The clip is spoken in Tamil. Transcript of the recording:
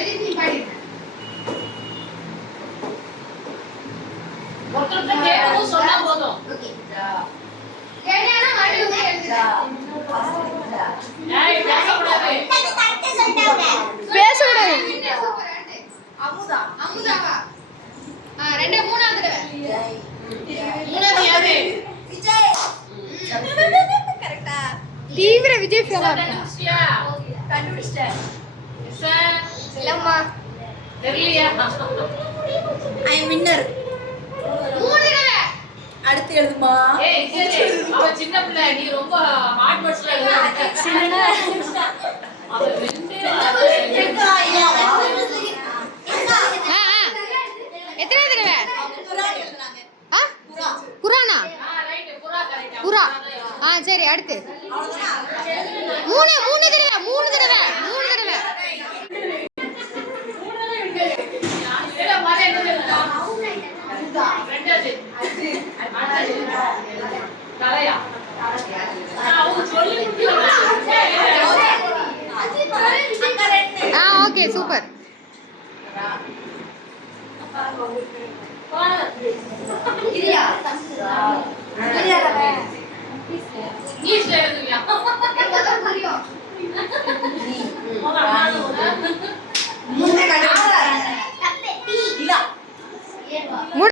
எழுதி நீ பாடி ஒருத்தர் கேட்கவும் சொன்னா போதும். ஓகே கேட்கனா மாடி வந்து எழுதுடா. ஏய் பேசக்கூடாது. கரெக்ட்டா சொல்லிட்டாங்க. பேசக்கூடாது. அமுதா அமுதாவா ரெண்டு மூணாவது தடவை மூணாவது யாரு விஜய் கரெக்ட்டா தீவிர விஜய் ஃபேனா கண்டுபிடிச்சிட்டேன் சார் இல்லம்மா தெரியலையா ஐ அம் வின்னர் மூணு தடவை அடுத்து எழுதுமா ஏய் சரி அவ சின்ன பிள்ளை நீ ரொம்ப ஹார்ட் வேர்ட்ஸ்ல எழுதுற சின்ன அவ ரெண்டு